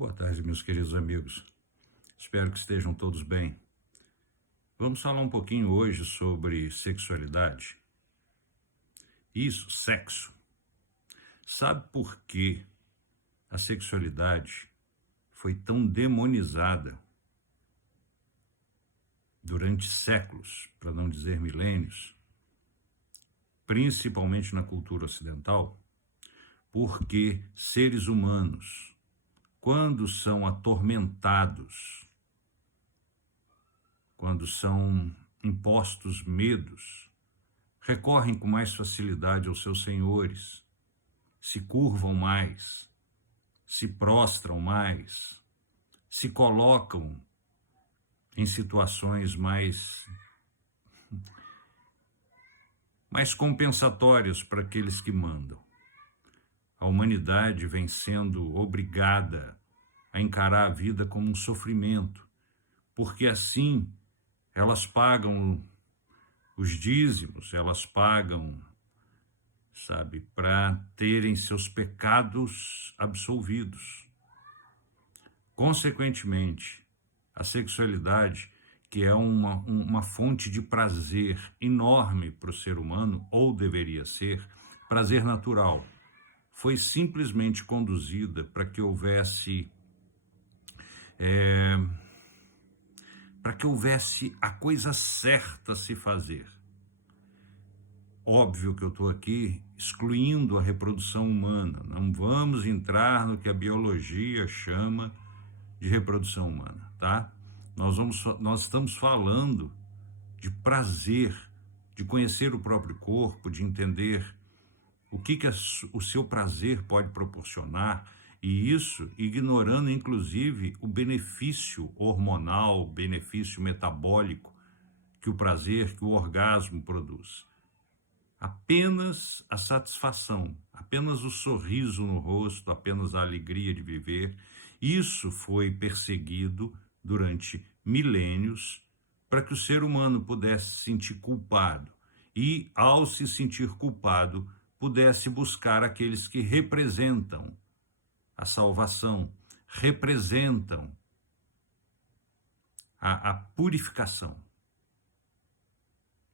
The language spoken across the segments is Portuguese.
Boa tarde, meus queridos amigos. Espero que estejam todos bem. Vamos falar um pouquinho hoje sobre sexualidade. Isso, sexo. Sabe por que a sexualidade foi tão demonizada durante séculos, para não dizer milênios, principalmente na cultura ocidental? Porque seres humanos, quando são atormentados, quando são impostos medos, recorrem com mais facilidade aos seus senhores, se curvam mais, se prostram mais, se colocam em situações mais compensatórias para aqueles que mandam. A humanidade vem sendo obrigada a encarar a vida como um sofrimento, porque assim elas pagam os dízimos, elas pagam, para terem seus pecados absolvidos. Consequentemente, a sexualidade, que é uma fonte de prazer enorme para o ser humano, ou deveria ser, prazer natural, foi simplesmente conduzida para que houvesse a coisa certa a se fazer. Óbvio que eu estou aqui excluindo a reprodução humana, não vamos entrar no que a biologia chama de reprodução humana, tá? Nós estamos falando de prazer, de conhecer o próprio corpo, de entender o que o seu prazer pode proporcionar, e isso ignorando, inclusive, o benefício hormonal, o benefício metabólico que o prazer, que o orgasmo produz. Apenas a satisfação, apenas o sorriso no rosto, apenas a alegria de viver, isso foi perseguido durante milênios para que o ser humano pudesse se sentir culpado e, ao se sentir culpado, pudesse buscar aqueles que representam a salvação, representam a purificação.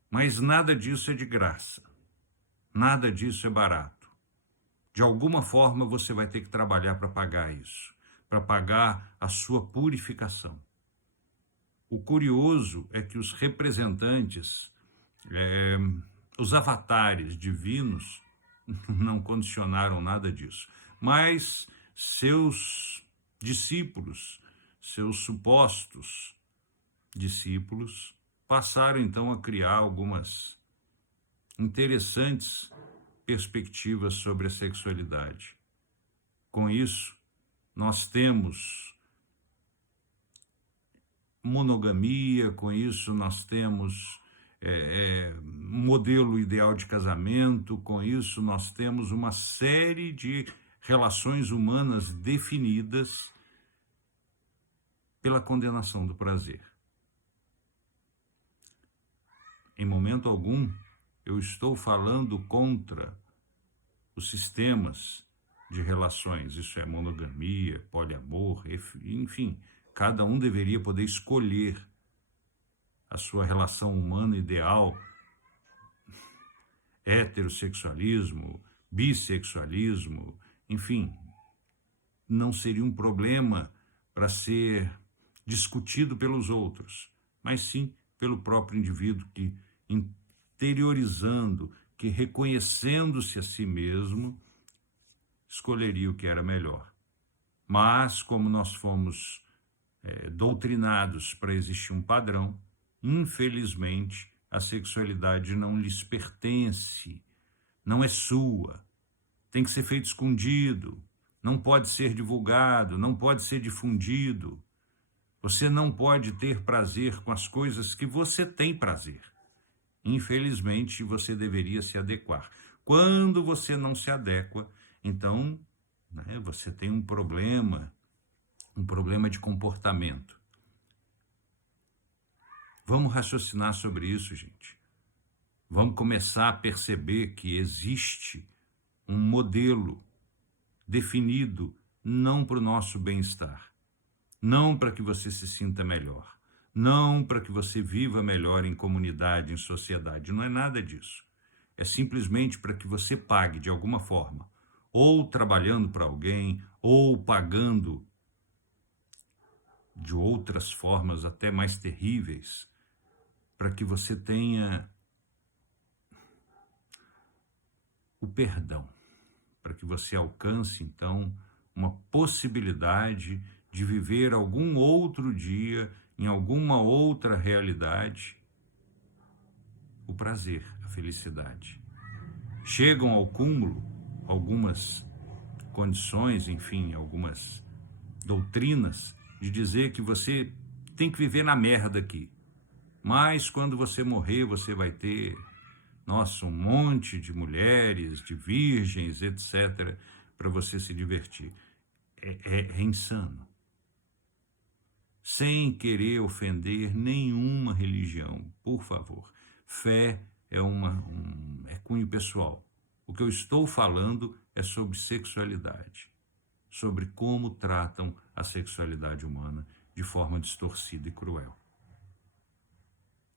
Mas nada disso é de graça, nada disso é barato. De alguma forma você vai ter que trabalhar para pagar isso, para pagar a sua purificação. O curioso é que os representantes, os avatares divinos, não condicionaram nada disso, mas seus discípulos, seus supostos discípulos, passaram então a criar algumas interessantes perspectivas sobre a sexualidade. Com isso, nós temos monogamia, com isso nós temos um modelo ideal de casamento, com isso nós temos uma série de relações humanas definidas pela condenação do prazer. Em momento algum, eu estou falando contra os sistemas de relações, isso é monogamia, poliamor, enfim, cada um deveria poder escolher a sua relação humana ideal, heterossexualismo, bissexualismo, enfim, não seria um problema para ser discutido pelos outros, mas sim pelo próprio indivíduo que, interiorizando, que reconhecendo-se a si mesmo, escolheria o que era melhor. Mas, como nós fomos doutrinados para existir um padrão, infelizmente, a sexualidade não lhes pertence, não é sua, tem que ser feito escondido, não pode ser divulgado, não pode ser difundido. Você não pode ter prazer com as coisas que você tem prazer. Infelizmente, você deveria se adequar. Quando você não se adequa, então, você tem um problema de comportamento. Vamos raciocinar sobre isso, gente. Vamos começar a perceber que existe um modelo definido não para o nosso bem-estar, não para que você se sinta melhor, não para que você viva melhor em comunidade, em sociedade. Não é nada disso. É simplesmente para que você pague de alguma forma, ou trabalhando para alguém, ou pagando de outras formas até mais terríveis, para que você tenha o perdão, para que você alcance, então, uma possibilidade de viver algum outro dia, em alguma outra realidade, o prazer, a felicidade. Chegam ao cúmulo algumas condições, enfim, algumas doutrinas de dizer que você tem que viver na merda aqui. Mas quando você morrer, você vai ter, nossa, um monte de mulheres, de virgens, etc., para você se divertir. É insano. Sem querer ofender nenhuma religião, por favor. Fé é cunho pessoal. O que eu estou falando é sobre sexualidade, sobre como tratam a sexualidade humana de forma distorcida e cruel.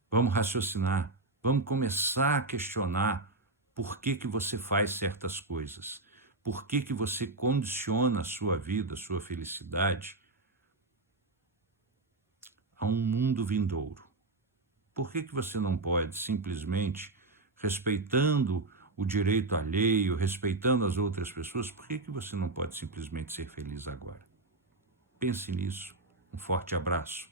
Vamos raciocinar, vamos começar a questionar por que você faz certas coisas, por que você condiciona a sua vida, a sua felicidade a um mundo vindouro. Por que você não pode simplesmente, respeitando o direito alheio, respeitando as outras pessoas, por que você não pode simplesmente ser feliz agora? Pense nisso. Um forte abraço.